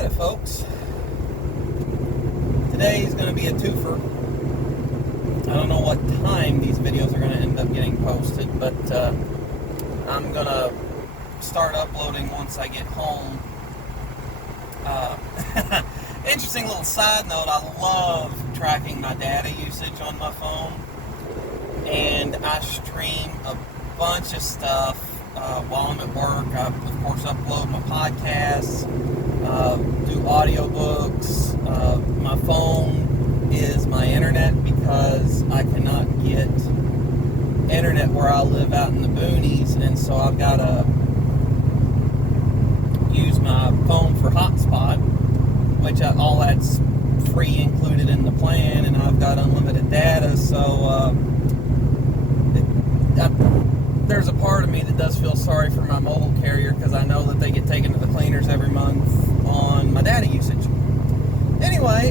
Alright, folks. Today is going to be a twofer. I don't know what time these videos are going to end up getting posted, but I'm going to start uploading once I get home. Interesting little side note, I love tracking my data usage on my phone, and I stream a bunch of stuff while I'm at work. I, of course, upload my podcasts, do audiobooks. My phone is my internet because I cannot get internet where I live out in the boonies, and so I've got to use my phone for hotspot, which all that's free included in the plan, and I've got unlimited data, so there's a part of me that does feel sorry for my mobile carrier because I know that they get taken to the cleaners every month on my data usage. Anyway,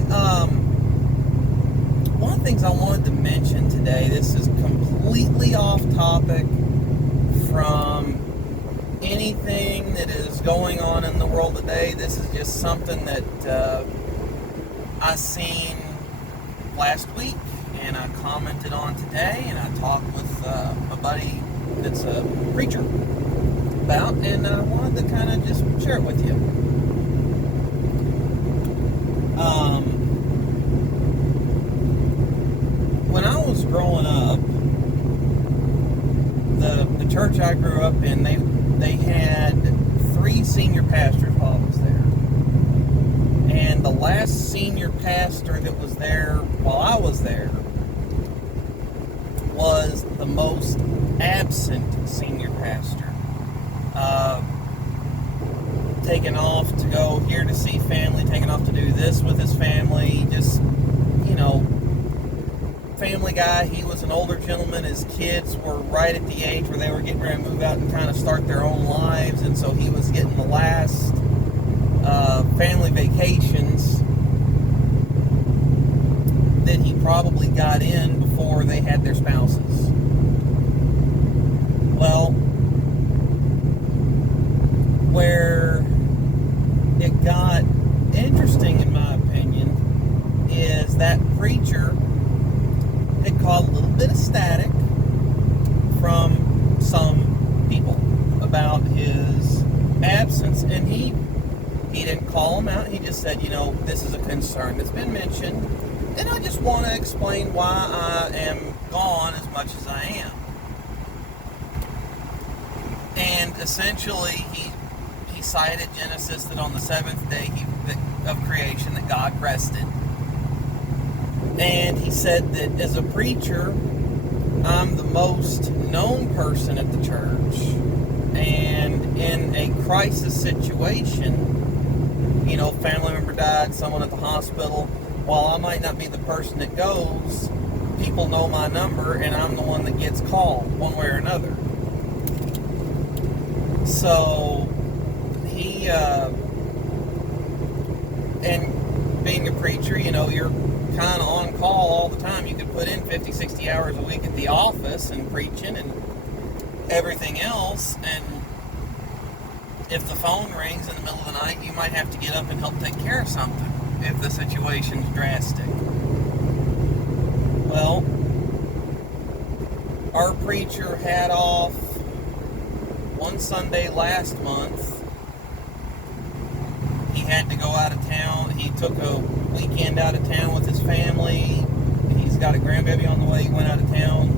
one of the things I wanted to mention today, this is completely off topic from anything that is going on in the world today. This is just something that I seen last week and I commented on today, and I talked with a buddy that's a preacher about, and I wanted to kind of just share it with you. When I was growing up, the church I grew up in, they had 3 senior pastors while I was there. And the last senior pastor that was there while I was there was the most absent senior pastor. Taking off to go here to see family, taking off to do this with his family, just, family guy. He was an older gentleman. His kids were right at the age where they were getting ready to move out and kind of start their own lives, and so he was getting the last family vacations that he probably got in before they had their spouses. Well, where it got interesting, in my opinion, is that preacher had caught a little bit of static from some people about his absence, and he didn't call him out. He just said, this is a concern that's been mentioned, and I just want to explain why I am gone as much as I am. And essentially, he cited Genesis, that on the 7th day of creation that God rested. And he said that as a preacher, I'm the most known person at the church. And in a crisis situation, family member died, someone at the hospital, while I might not be the person that goes, people know my number, and I'm the one that gets called one way or another. So he, and being a preacher, you're kind of on call all the time. You could put in 50, 60 hours a week at the office and preaching and everything else, and if the phone rings in the middle of the night, you might have to get up and help take care of something if the situation's drastic. Well, our preacher had off one Sunday last month. He had to go out of town. He took a weekend out of town with his family. He's got a grandbaby on the way. He went out of town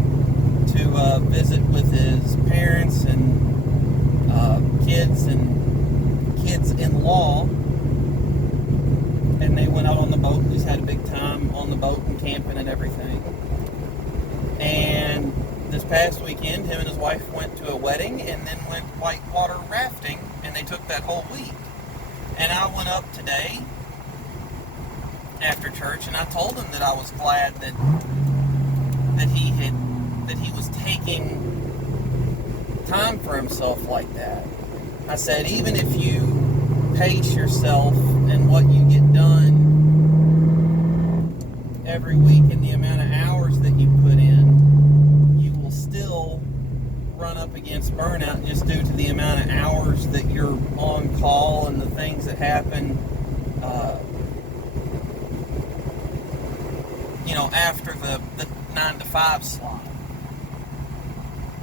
to visit with his parents and kids and kids-in-law. And they went out on the boat and just had a big time on the boat and camping and everything. And this past weekend, him and his wife went to a wedding and then went whitewater rafting, and they took that whole week. And I went up today after church, and I told him that I was glad that he was taking time for himself like that. I said, even if you pace yourself and what you get done every week and the amount of hours that you put in, you will still run up against burnout just due to the amount of hours that you're on call and the things that happen the 9 to 5 slot.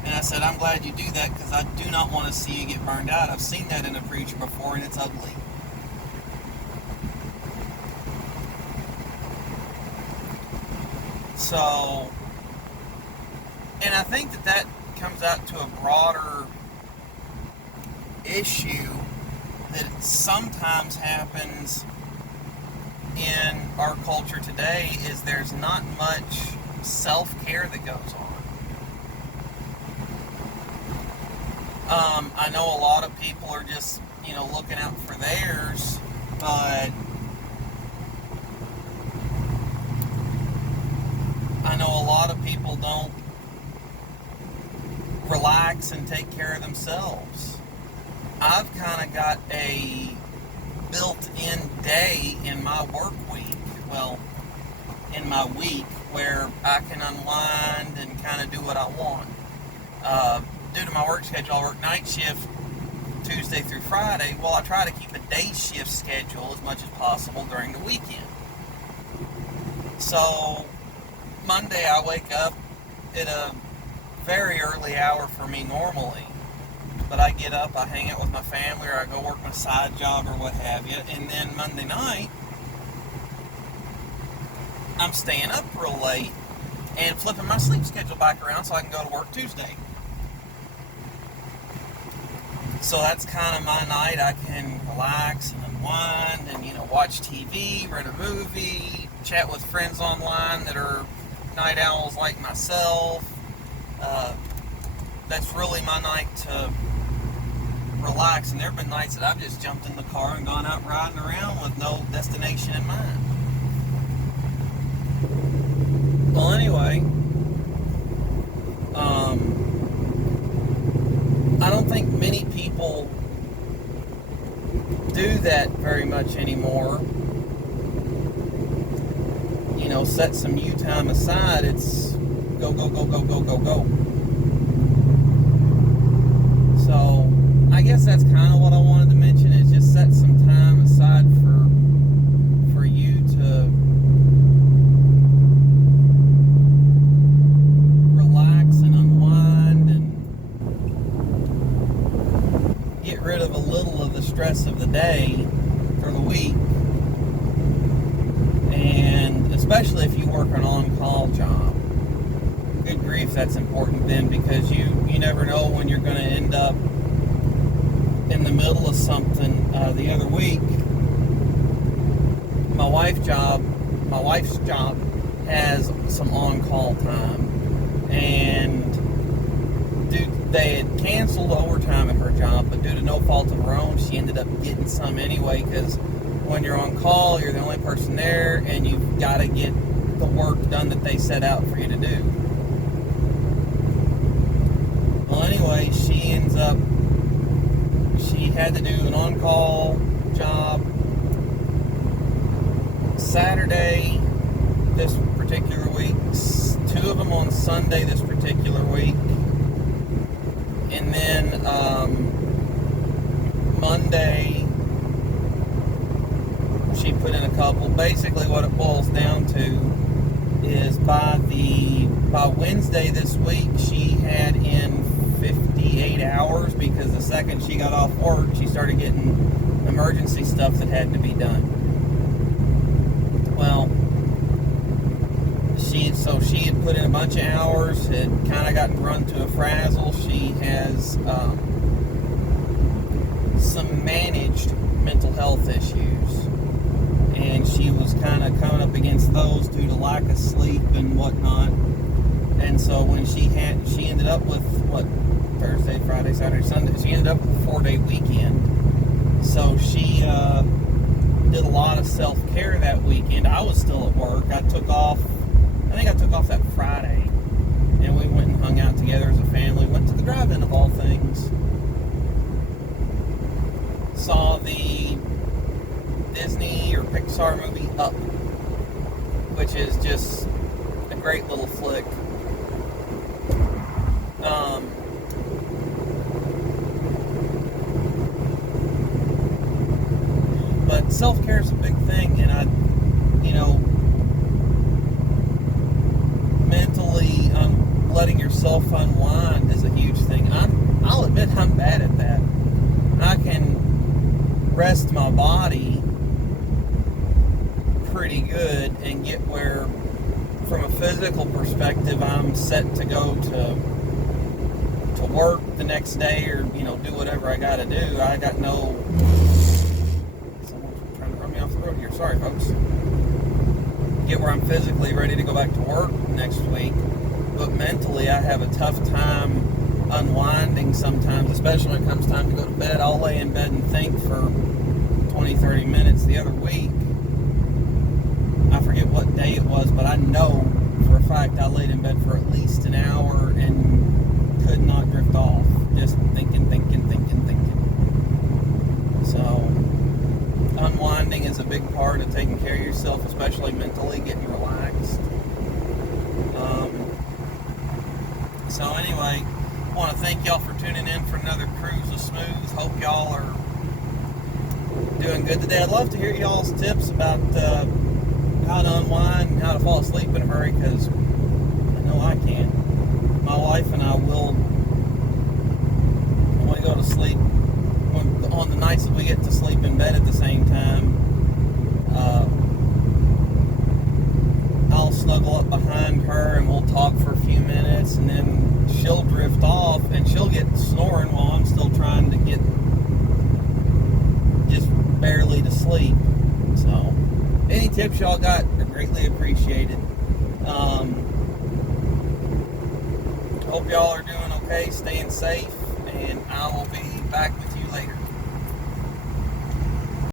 And I said, I'm glad you do that because I do not want to see you get burned out. I've seen that in a preacher before, and it's ugly. So, and I think that comes out to a broader issue that sometimes happens in our culture today is there's not much self-care that goes on. I know a lot of people are just, looking out for theirs, but I know a lot of people don't relax and take care of themselves. I've kind of got a built-in day in my work week, in my week, where I can unwind and kind of do what I want. Due to my work schedule, I work night shift Tuesday through Friday. Well, I try to keep a day shift schedule as much as possible during the weekend. So, Monday I wake up at a very early hour for me normally. But I get up, I hang out with my family, or I go work my side job or what have you. And then Monday night, I'm staying up real late and flipping my sleep schedule back around so I can go to work Tuesday. So that's kind of my night. I can relax and unwind and, watch TV, rent a movie, chat with friends online that are night owls like myself. That's really my night to relax. And there have been nights that I've just jumped in the car and gone out riding around with no destination in mind. Well, anyway, I don't think many people do that very much anymore. Set some you time aside. It's go, go, go, go, go, go, go. So, I guess that's kind of what I wanted to mention, is just set some time aside for you to relax and unwind and get rid of a little of the stress of the day for the week. And especially if you work an on-call job. Good grief, that's important then, because you never know when you're going to end up in the middle of something. The other week, my wife's job has some on-call time, and they had canceled overtime at her job, but due to no fault of her own, she ended up getting some anyway, because when you're on call, you're the only person there, and you've got to get the work done that they set out for you to do. Well, anyway, she had to do an on-call job Saturday this particular week, 2 of them on Sunday this particular week, and then Monday she put in a couple. Basically what it boils down to is by Wednesday this week she had in 58 hours, because the second she got off work she started getting emergency stuff that had to be done. Well, she had put in a bunch of hours, had kind of gotten run to a frazzle. She has some managed mental health issues, and she was kind of coming up against those due to lack of sleep and whatnot. And so when she ended up with Thursday, Friday, Saturday, Sunday, she ended up with a 4-day weekend. So she did a lot of self-care that weekend. I was still at work. I think I took off that Friday, and we went and hung out together as a family. Went to the drive-in of all things. Saw the Disney or Pixar movie Up, which is just a great little flick. But self-care is a big thing, and physically letting yourself unwind is a huge thing. I'll admit I'm bad at that. I can rest my body pretty good and get where, from a physical perspective, I'm set to go to work the next day, or do whatever I got to do. I got no. Someone's trying to run me off the road here. Sorry, folks. Get where I'm physically ready to go back to work next week, but mentally I have a tough time unwinding sometimes, especially when it comes time to go to bed. I'll lay in bed and think for 20-30 minutes. The other week, I forget what day it was, but I know for a fact I laid in bed for at least an hour and could not drift off, just thinking. So unwinding is a big part of taking care of yourself, especially mentally, getting relaxed. So anyway, I want to thank y'all for tuning in for another Cruise with Smooth. Hope y'all are doing good today. I'd love to hear y'all's tips about how to unwind and how to fall asleep in a hurry, because I know I can. My wife and I will, when we go to sleep, on the nights that we get to sleep in bed at the same time, I'll snuggle up behind her and we'll talk for a few minutes, and then she'll drift off and she'll get snoring while I'm still trying to get just barely to sleep. So any tips y'all got are greatly appreciated. Hope y'all are doing okay, staying safe, and I will be back with you